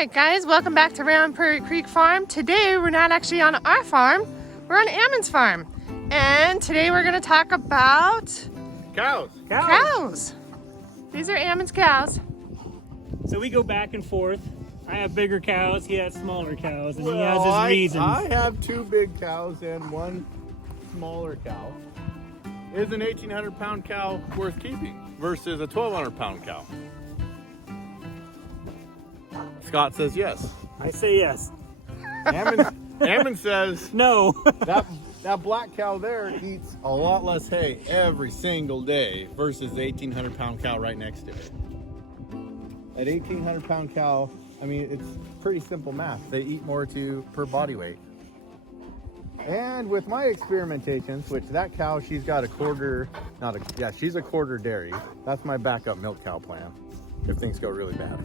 Alright guys, welcome back to Round Prairie Creek Farm. Today we're not actually on our farm, we're on Ammon's farm. And today we're going to talk about cows. These are Ammon's cows. So we go back and forth. I have bigger cows, he has smaller cows, and he has his reasons. I have two big cows and one smaller cow. Is an 1,800 pound cow worth keeping versus a 1,200 pound cow? Scott says yes. I say yes. Ammon says no. that black cow there eats a lot less hay every single day versus the 1,800 pound cow right next to it. That 1,800 pound cow, I mean, it's pretty simple math. They eat more per body weight. And with my experimentations, which that cow, she's got she's a quarter dairy. That's my backup milk cow plan if things go really bad.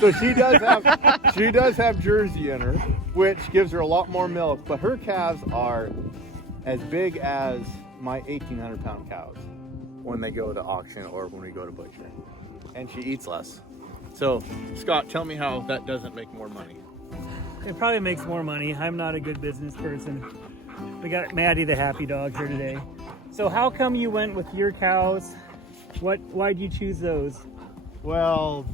So she does have Jersey in her, which gives her a lot more milk, but her calves are as big as my 1,800 pound cows when they go to auction or when we go to butcher. And she eats less. So Scott, tell me how that doesn't make more money. It probably makes more money. I'm not a good business person. We got Maddie the happy dog here today. So how come you went with your cows? Why'd you choose those? Well,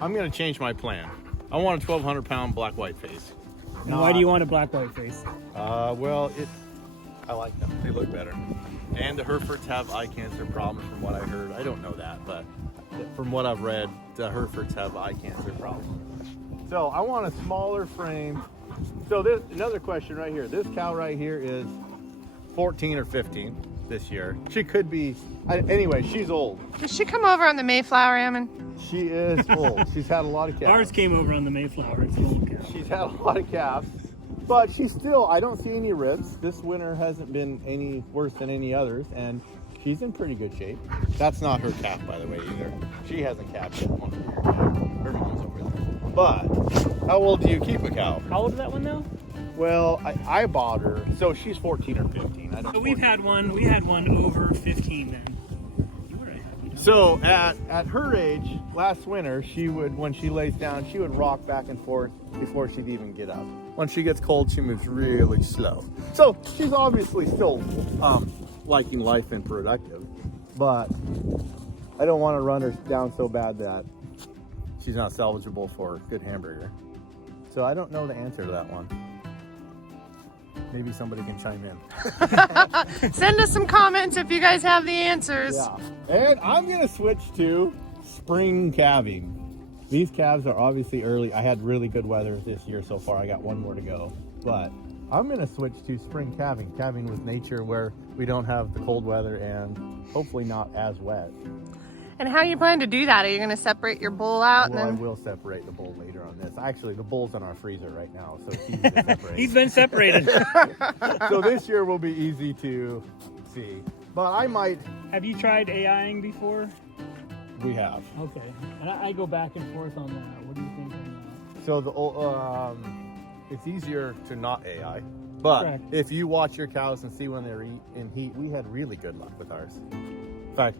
I'm gonna change my plan. I want a 1,200 pound black white face. And why do you want a black white face? I like them. They look better. And the Herefords have eye cancer problems from what I heard. I don't know that, but from what I've read, the Herefords have eye cancer problems. So I want a smaller frame. So this another question right here. This cow right here is 14 or 15 this year. She could be, anyway, she's old. Did she come over on the Mayflower, Ammon? She is old. She's had a lot of calves. Ours came over on the Mayflower. It's an old cow. She's had a lot of calves, but she's still, I don't see any ribs. This winter hasn't been any worse than any others, and she's in pretty good shape. That's not her calf, by the way, either. She hasn't calved yet. Her mom's over there. But how old do you keep a cow? How old is that one though? Well, I bought her, so she's 14 or 15. So we had one over 15 then. So at her age, last winter, when she lays down, she would rock back and forth before she'd even get up. When she gets cold, she moves really slow. So she's obviously still liking life and productive, but I don't want to run her down so bad that she's not salvageable for good hamburger. So I don't know the answer to that one. Maybe somebody can chime in. Send us some comments if you guys have the answers. Yeah. And I'm going to switch to spring calving. These calves are obviously early. I had really good weather this year so far. I got one more to go. But I'm going to switch to spring calving with nature where we don't have the cold weather and hopefully not as wet. And how are you planning to do that? Are you going to separate your bull out? Well, and I will separate the bull later on this. Actually, the bull's in our freezer right now, so it's easy to separate. He's been separated. So this year will be easy to see. But I might... Have you tried AIing before? We have. Okay. And I go back and forth on that. What do you think on that? So it's easier to not AI. But Correct. If you watch your cows and see when they're in heat, we had really good luck with ours. In fact,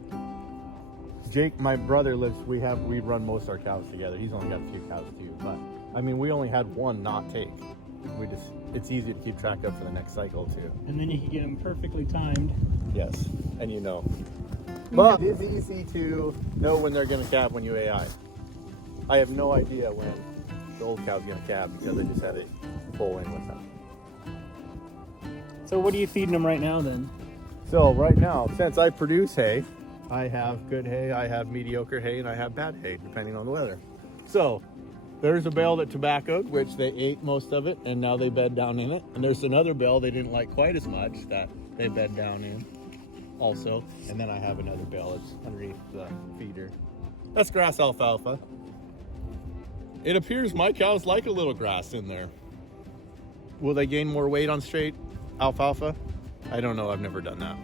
Jake, my brother we run most of our cows together. He's only got a few cows too, but I mean, we only had one not take. It's easy to keep track of for the next cycle too. And then you can get them perfectly timed. Yes, and you know. But it's easy to know when they're gonna calve when you AI. I have no idea when the old cow's gonna calve because I just had a bull in with them. So what are you feeding them right now then? So right now, since I produce hay, I have good hay, I have mediocre hay, and I have bad hay, depending on the weather. So, there's a bale that tobaccoed, which they ate most of it, and now they bed down in it. And there's another bale they didn't like quite as much that they bed down in also. And then I have another bale that's underneath the feeder. That's grass alfalfa. It appears my cows like a little grass in there. Will they gain more weight on straight alfalfa? I don't know, I've never done that.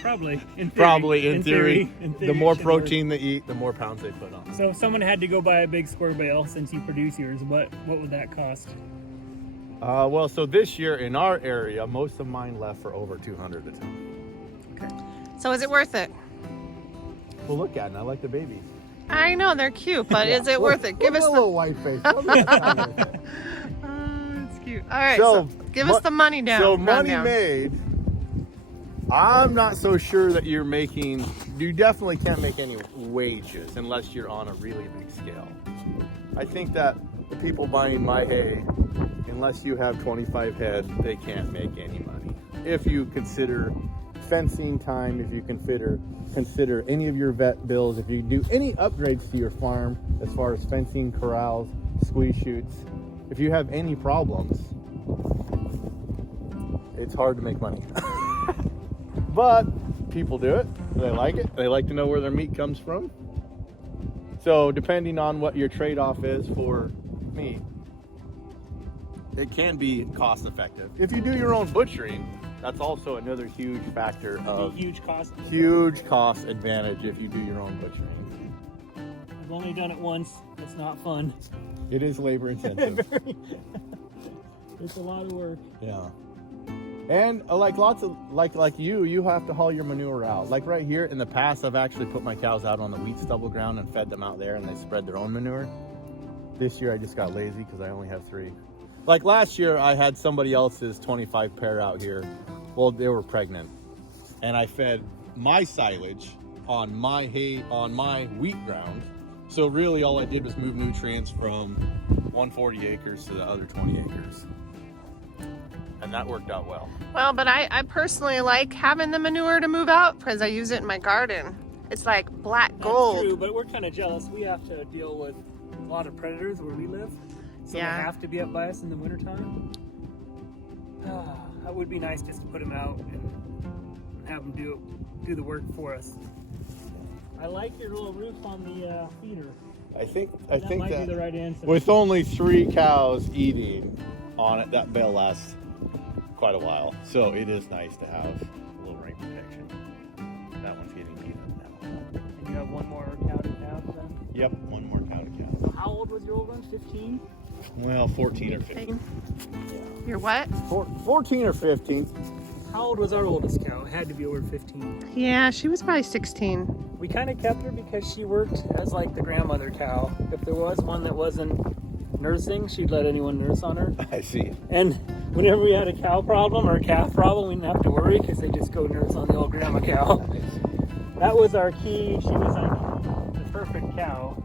Probably. In theory. In theory, The more protein they eat, the more pounds they put on. So if someone had to go buy a big square bale since you produce yours, what would that cost? Well, so this year in our area, most of mine left for over 200 a ton. Okay. So is it worth it? Well, look at it. I like the babies. I know they're cute, but is it worth it? Give us a the. little white face. It's cute. All right, so give us the money down. So money rundown. made. I'm not so sure that you're making. You definitely can't make any wages unless you're on a really big scale. I think that the people buying my hay, unless you have 25 head, they can't make any money. If you consider fencing time, if you consider any of your vet bills, if you do any upgrades to your farm as far as fencing, corrals, squeeze chutes, if you have any problems, it's hard to make money. But people do it. They like it. They like to know where their meat comes from. So depending on what your trade-off is for meat, it can be cost effective. If you do your own butchering, that's also another huge factor of Huge cost. huge cost advantage if you do your own butchering. I've only done it once. It's not fun. It is labor intensive. It's a lot of work. Yeah. And like you have to haul your manure out. Like right here in the past, I've actually put my cows out on the wheat stubble ground and fed them out there, and they spread their own manure. This year I just got lazy because I only have 3. Like last year I had somebody else's 25 pair out here. Well, they were pregnant, and I fed my silage on my hay, on my wheat ground. So really all I did was move nutrients from 140 acres to the other 20 acres. And that worked out well. Well, but I personally like having the manure to move out because I use it in my garden. It's like black gold. That's true, but we're kind of jealous. We have to deal with a lot of predators where we live. So Yeah. they have to be up by us in the wintertime. That would be nice just to put them out and have them do the work for us. I like your little roof on the feeder. I think That might be the right answer. with only 3 cows eating on it, that bale lasts quite a while. So it is nice to have a little rain protection. That one's getting beat up now. And you have one more cow to calf then? Yep, one more cow to So calf. how old was your old one? 15? Well, 14 or 15. You're what? 14 or 15. How old was our oldest cow? It had to be over 15. Yeah, she was probably 16. We kind of kept her because she worked as like the grandmother cow. If there was one that wasn't nursing, she'd let anyone nurse on her. I see. And whenever we had a cow problem or a calf problem, we didn't have to worry because they just go nurse on the old grandma cow. That was our key. She was like the perfect cow.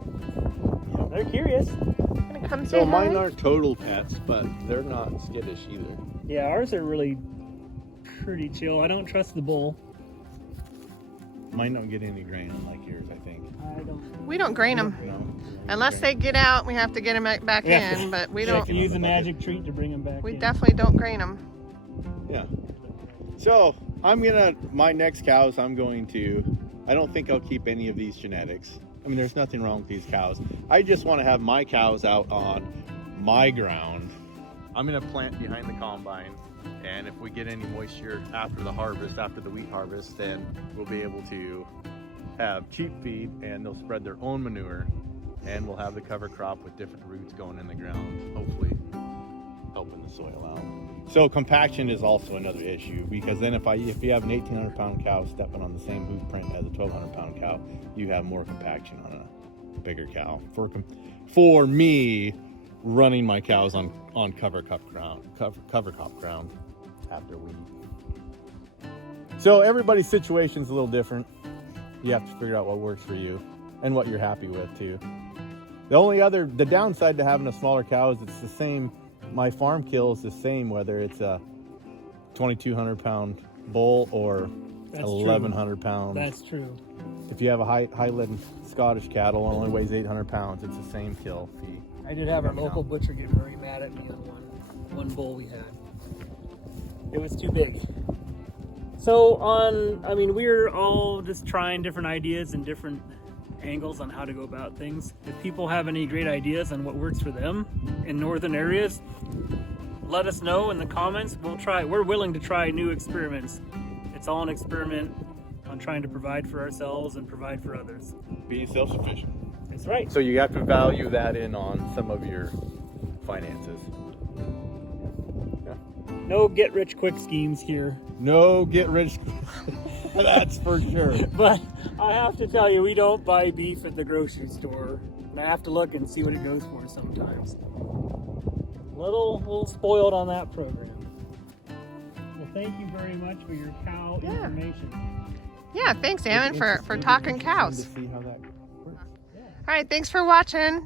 They're curious. Gonna come say So mine hi? aren't total pets, but they're not skittish either. Yeah, ours are really pretty chill. I don't trust the bull. Mine don't get any grain like yours, I think. I don't. We don't grain them. No. Unless they get out, we have to get them back Yeah. in, but we You don't. have to use a magic treat to bring them back We in. definitely don't grain them. Yeah. So my next cows, I don't think I'll keep any of these genetics. I mean, there's nothing wrong with these cows. I just want to have my cows out on my ground. I'm going to plant behind the combine. And if we get any moisture after the harvest, after the wheat harvest, then we'll be able to have cheap feed and they'll spread their own manure. And we'll have the cover crop with different roots going in the ground, hopefully helping the soil out. So compaction is also another issue because then if you have an 1,800 pound cow stepping on the same hoof print as a 1,200 pound cow, you have more compaction on a bigger cow. For me, running my cows on cover crop ground after weed. So everybody's situation is a little different. You have to figure out what works for you and what you're happy with too. The downside to having a smaller cow is it's the same. My farm kill is the same whether it's a 2,200 pound bull or That's 1,100 pound. That's true. If you have a high-lead Scottish cattle and only weighs 800 pounds, it's the same kill fee. I did have our local butcher get very mad at me on one bull we had. It was too big. So we're all just trying different ideas and different angles on how to go about things. If people have any great ideas on what works for them in northern areas, let us know in the comments. We're willing to try new experiments. It's all an experiment on trying to provide for ourselves and provide for others. Be self-sufficient. That's right. So you have to value that in on some of your finances. No get-rich-quick schemes here. No get rich. That's for sure. But I have to tell you, we don't buy beef at the grocery store. And I have to look and see what it goes for sometimes. Little spoiled on that program. Well, thank you very much for your cow information. Yeah, thanks, Ammon, for talking cows. To see how that works. All right, thanks for watching.